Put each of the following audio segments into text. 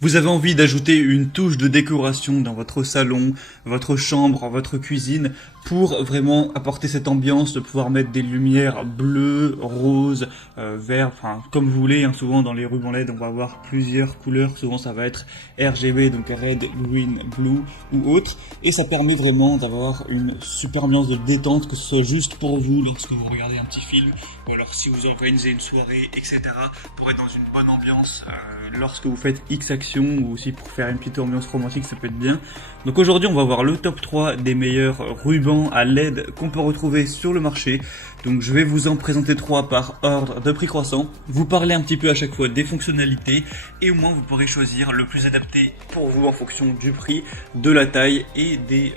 Vous avez envie d'ajouter une touche de décoration dans votre salon, votre chambre, votre cuisine, pour vraiment apporter cette ambiance, de pouvoir mettre des lumières bleues, roses, verts, enfin comme vous voulez, hein. Souvent dans les rubans LED on va avoir plusieurs couleurs, souvent ça va être RGB, donc Red, Green, Blue ou autre, et ça permet vraiment d'avoir une super ambiance de détente, que ce soit juste pour vous lorsque vous regardez un petit film, ou alors si vous organisez une soirée, etc., pour être dans une bonne ambiance lorsque vous faites X actions, ou aussi pour faire une petite ambiance romantique, ça peut être bien. Donc aujourd'hui on va voir le top 3 des meilleurs rubans à LED qu'on peut retrouver sur le marché. Donc je vais vous en présenter 3 par ordre de prix croissant, vous parler un petit peu à chaque fois des fonctionnalités, et au moins vous pourrez choisir le plus adapté pour vous en fonction du prix, de la taille et des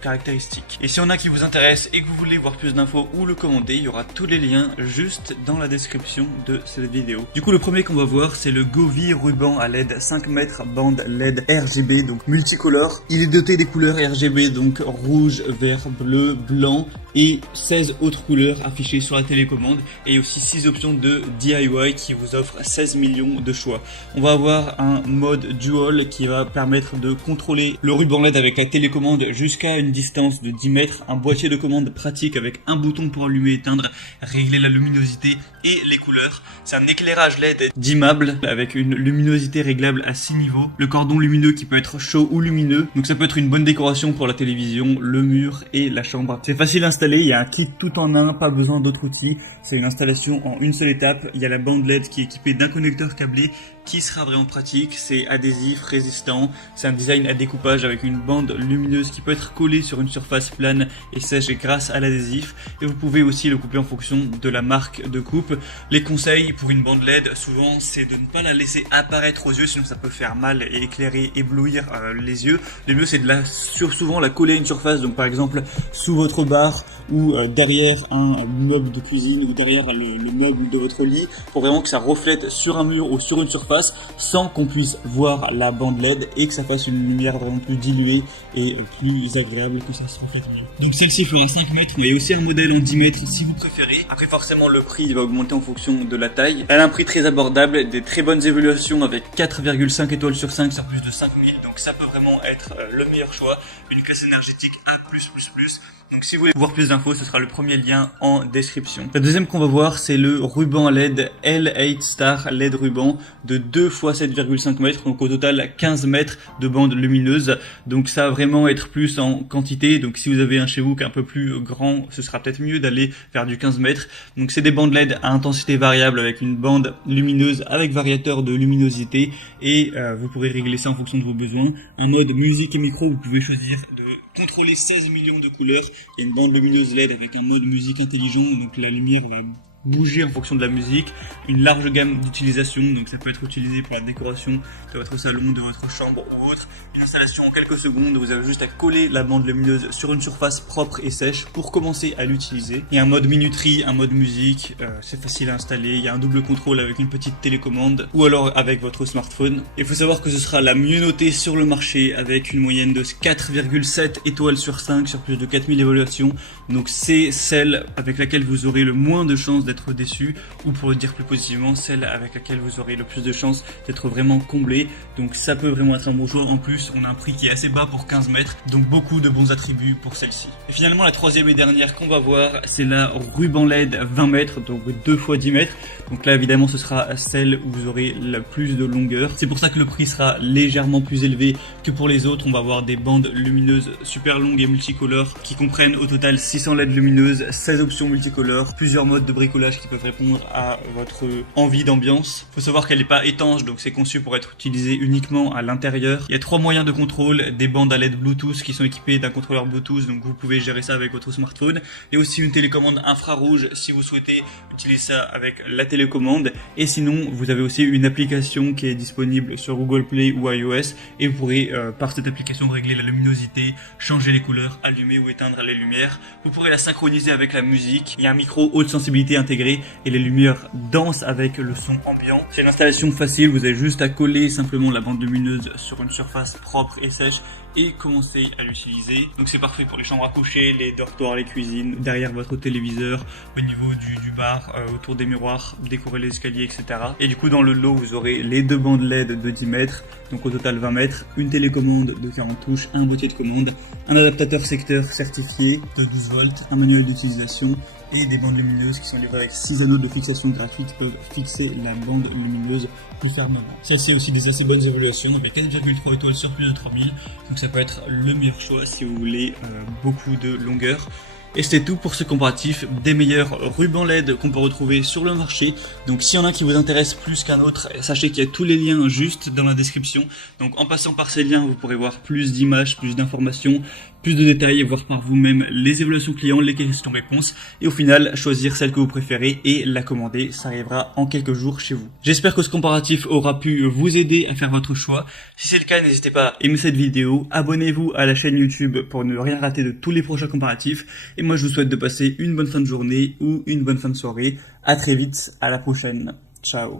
caractéristiques. Et si on a qui vous intéresse et que vous voulez voir plus d'infos ou le commander, il y aura tous les liens juste dans la description de cette vidéo. Du coup le premier qu'on va voir, c'est le Govee ruban à LED 5 mètres bande LED RGB, donc multicolore. Il est doté des couleurs RGB, donc rouge, vert, bleu, blanc, et 16 autres couleurs affichées sur la télécommande, et aussi 6 options de DIY qui vous offrent 16 millions de choix. On va avoir un mode dual qui va permettre de contrôler le ruban LED avec la télécommande jusqu'à une distance de 10 mètres, un boîtier de commande pratique avec un bouton pour allumer, éteindre, régler la luminosité et les couleurs. C'est un éclairage LED dimmable avec une luminosité réglable à 6 niveaux, le cordon lumineux qui peut être chaud ou lumineux, donc ça peut être une bonne décoration pour la télévision, le mur et la chambre. C'est facile à installer, il y a un kit tout en un, pas besoin d'autres outils, c'est une installation en une seule étape. Il y a la bande LED qui est équipée d'un connecteur câblé qui sera vraiment pratique, c'est adhésif, résistant, c'est un design à découpage avec une bande lumineuse qui peut être collée sur une surface plane et sèche grâce à l'adhésif, et vous pouvez aussi le couper en fonction de la marque de coupe. Les conseils pour une bande LED, souvent, c'est de ne pas la laisser apparaître aux yeux, sinon ça peut faire mal et éclairer, éblouir les yeux. Le mieux c'est de souvent la coller à une surface, donc par exemple sous votre bar ou derrière un meuble de cuisine ou derrière le meuble de votre lit, pour vraiment que ça reflète sur un mur ou sur une surface sans qu'on puisse voir la bande LED, et que ça fasse une lumière vraiment plus diluée et plus agréable, que ça se reflète mieux. Donc celle-ci fera 5 mètres, mais il y a aussi un modèle en 10 mètres si vous préférez. Après forcément le prix va augmenter en fonction de la taille. Elle a un prix très abordable, des très bonnes évaluations avec 4,5 étoiles sur 5 sur plus de 5000, donc ça peut vraiment être le meilleur choix. Une classe énergétique A+++. Donc si vous voulez voir plus d'infos, ce sera le premier lien en description. La deuxième qu'on va voir, c'est le ruban LED L8 Star LED ruban de 2 x 7,5 mètres, donc au total 15 mètres de bande lumineuse. Donc ça va vraiment être plus en quantité, donc si vous avez un chez vous qui est un peu plus grand, ce sera peut-être mieux d'aller vers du 15 mètres. Donc c'est des bandes LED à intensité variable avec une bande lumineuse avec variateur de luminosité, et vous pourrez régler ça en fonction de vos besoins. Un mode musique et micro, vous pouvez choisir de contrôler 16 millions de couleurs, et une bande lumineuse LED avec un mode musique intelligent, donc la lumière va bouger en fonction de la musique, une large gamme d'utilisation, donc ça peut être utilisé pour la décoration de votre salon, de votre chambre ou autre. Une installation en quelques secondes, vous avez juste à coller la bande lumineuse sur une surface propre et sèche pour commencer à l'utiliser. Il y a un mode minuterie, un mode musique, c'est facile à installer, il y a un double contrôle avec une petite télécommande ou alors avec votre smartphone. Il faut savoir que ce sera la mieux notée sur le marché avec une moyenne de 4,7 étoiles sur 5 sur plus de 4000 évaluations, donc c'est celle avec laquelle vous aurez le moins de chances d'être déçu, ou pour le dire plus positivement, celle avec laquelle vous aurez le plus de chances d'être vraiment comblé. Donc ça peut vraiment être un bon choix. En plus on a un prix qui est assez bas pour 15 mètres, donc beaucoup de bons attributs pour celle-ci. Et finalement la troisième et dernière qu'on va voir, c'est la ruban LED 20 mètres, donc 2 x 10 mètres. Donc là évidemment ce sera celle où vous aurez la plus de longueur, c'est pour ça que le prix sera légèrement plus élevé que pour les autres. On va avoir des bandes lumineuses super longues et multicolores qui comprennent au total 600 LED lumineuses, 16 options multicolores, plusieurs modes de bricolage qui peuvent répondre à votre envie d'ambiance. Faut savoir qu'elle n'est pas étanche, donc c'est conçu pour être utilisé uniquement à l'intérieur. Il y a 3 moyens de contrôle, des bandes à LED Bluetooth qui sont équipées d'un contrôleur Bluetooth, donc vous pouvez gérer ça avec votre smartphone. Et aussi une télécommande infrarouge si vous souhaitez utiliser ça avec la télécommande. Et sinon vous avez aussi une application qui est disponible sur Google Play ou iOS, et vous pourrez par cette application régler la luminosité, changer les couleurs, allumer ou éteindre les lumières. Vous pourrez la synchroniser avec la musique. Il y a un micro haute sensibilité intégré intégré et les lumières dansent avec le son ambiant. C'est une installation facile, vous avez juste à coller simplement la bande lumineuse sur une surface propre et sèche et commencer à l'utiliser. Donc c'est parfait pour les chambres à coucher, les dortoirs, les cuisines, derrière votre téléviseur, au niveau du bar, autour des miroirs, décorer les escaliers, etc. Et du coup dans le lot vous aurez les 2 bandes LED de 10 mètres, donc au total 20 mètres, une télécommande de 40 touches, un boîtier de commande, un adaptateur secteur certifié de 12 volts, un manuel d'utilisation et des bandes lumineuses qui sont livrées avec 6 anneaux de fixation gratuite qui peuvent fixer la bande lumineuse plus fermement. Celle-ci a aussi des assez bonnes évaluations avec 4,3 étoiles sur plus de 3000, donc ça peut être le meilleur choix si vous voulez beaucoup de longueur. Et c'était tout pour ce comparatif des meilleurs rubans LED qu'on peut retrouver sur le marché. Donc s'il y en a qui vous intéresse plus qu'un autre, sachez qu'il y a tous les liens juste dans la description. Donc en passant par ces liens, vous pourrez voir plus d'images, plus d'informations, plus de détails, voir par vous-même les évaluations clients, les questions-réponses et au final choisir celle que vous préférez et la commander. Ça arrivera en quelques jours chez vous. J'espère que ce comparatif aura pu vous aider à faire votre choix. Si c'est le cas, n'hésitez pas à aimer cette vidéo, abonnez-vous à la chaîne YouTube pour ne rien rater de tous les prochains comparatifs. Et moi je vous souhaite de passer une bonne fin de journée ou une bonne fin de soirée. À très vite, à la prochaine. Ciao.